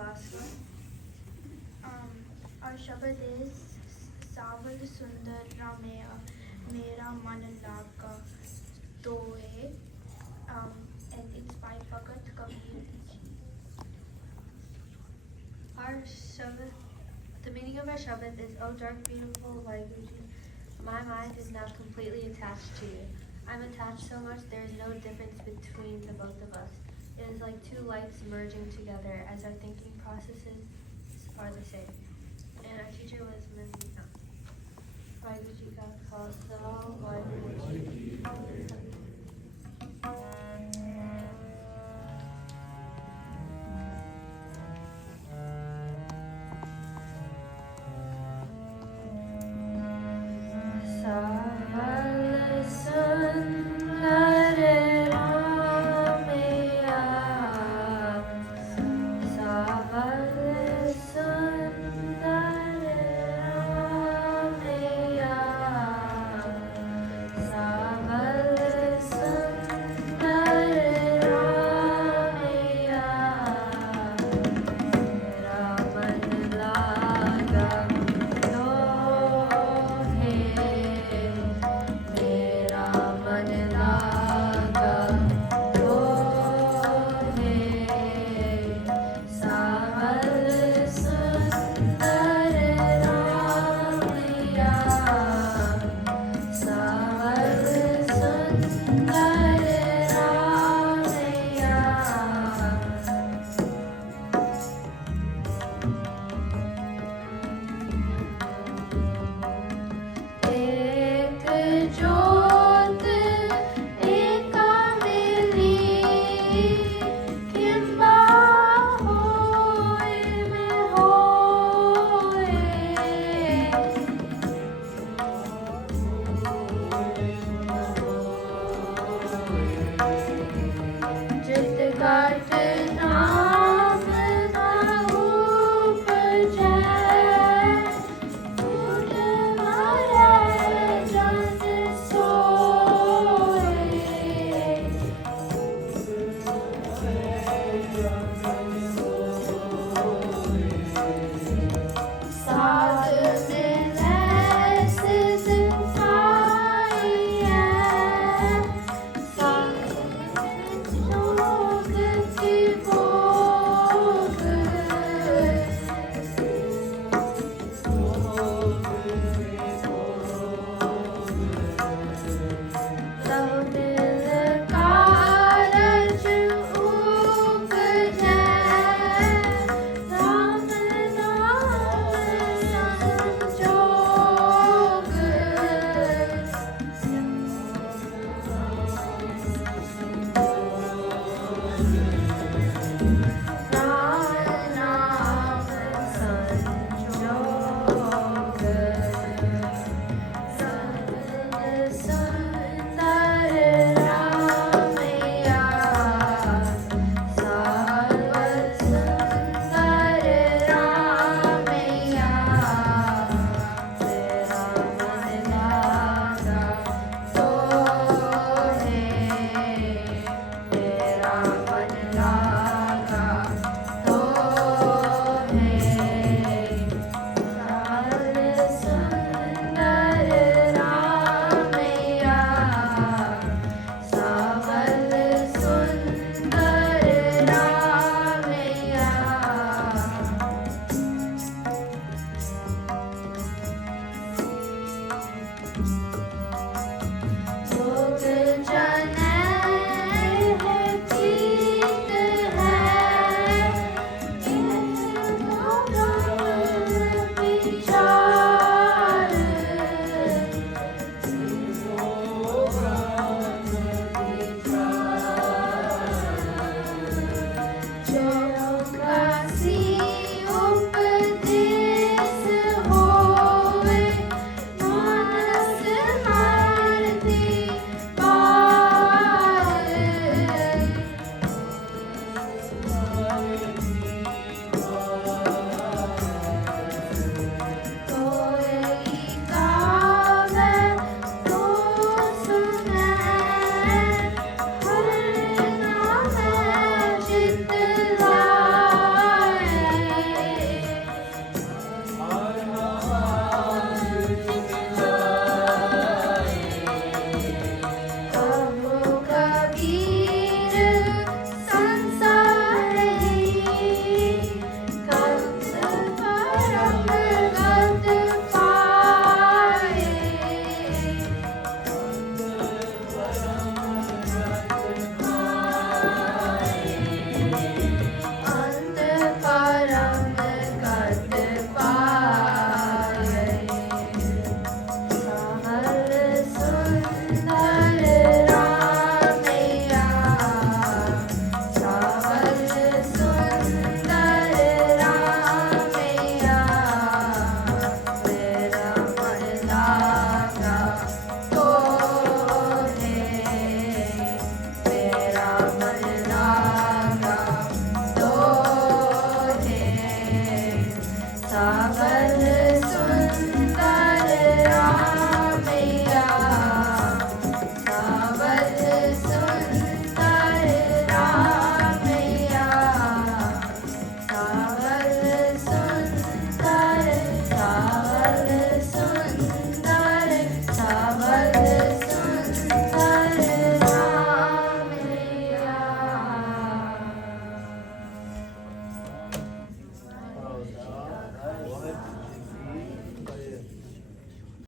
class. Um, our Shabad is Saval Sundar Ramaya Mera Man Laga Tohe um, and it's by Bhagat Kabir Our Shabbat, the meaning of our Shabbat is, O dark, beautiful Vaiguji, my mind is now completely attached to you. I'm attached so much there is no difference between the both of us. It is like two lights merging together as our thinking processes are the same. And our teacher was Manina. Vaiguji ka Khalsa, Vaiguji. Saval